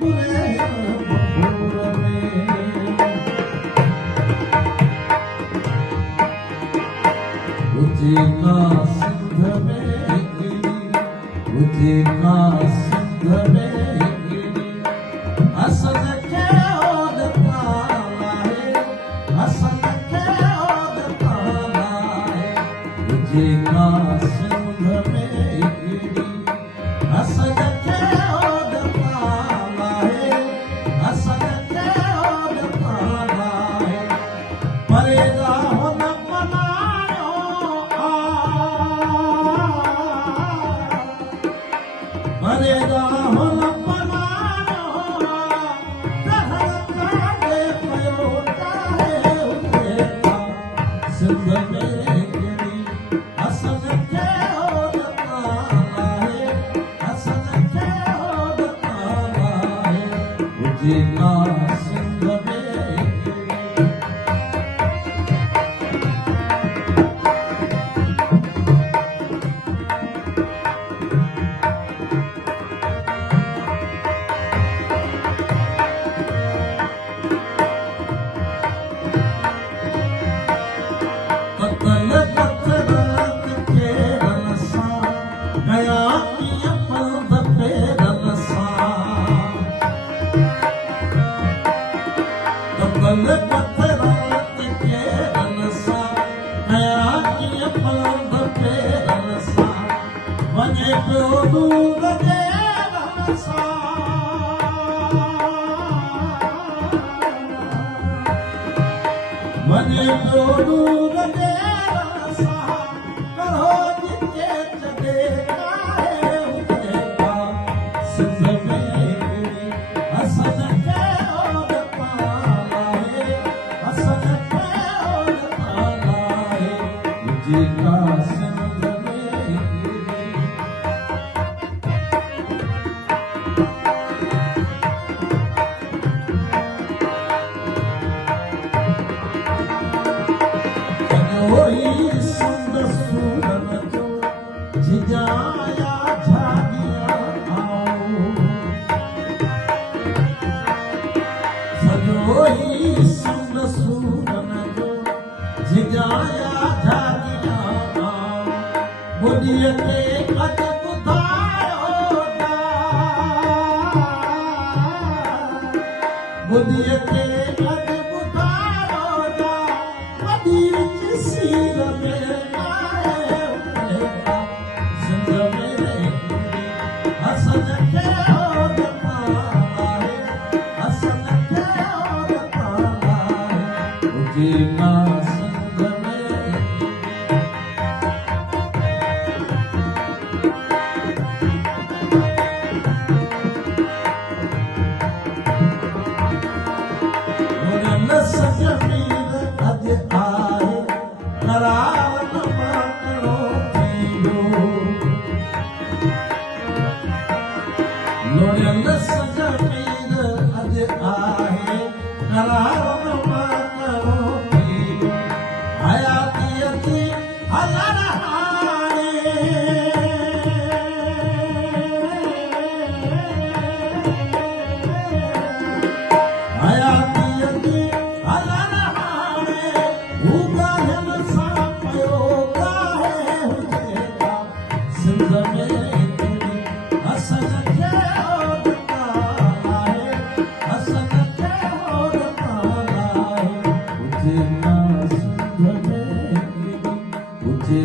बुरे बबूर में उठी का सिंध में गिरी उठी का सिंध में गिरी हसन के ओद पाला है हसन के ओद पाला है उठी का सिंध में गिरी हसन के ओद पाला है हसन के ओद पाला है परेदा हो न बनायो परेदा हो न बनायो दहर काटे पयो चाहे उठे का सिंध में गिरी हसन के ओद पाला है हसन के ओद पाला है उठे का सिंध में कतल पत्थरात के रनसा गया किया पंध पे रनसा कतल पत्थरात के रनसा गया किया पंध पे रनसा वने पियो दूर दे रनसा वने पियो दूर दे रनसा करो जिके चले काहे उठे का सिंध में गिरी हसन के ओद पाला है हसन के ओद पाला है उठी का सिंध में गिरी सजोई सुंद सूरन जो झिझाया झागिया आओ सजोई सुंद सूरन जो झिझाया झागिया आओ बुढ़िया के कद बुधायो बुढ़िया के कद बुधायो कदीर सीर में आए उठेगा सिंध में गिरी हसन के ओद पाला है हसन के ओद पाला है उठेगा सिंध में मुरन सजमीर अज आए करार न मानो थींदो मुरन सजमीर अज आए करार न मानो थींदो हयाती अची हलर हाणे हयाती अची हलर हाणे उगाहन सां पयो काहे हुजे का सिंध में गिरी हसन के ओद पाला है हसन के ओद पाला है उठे का सिंध में गिरी उठे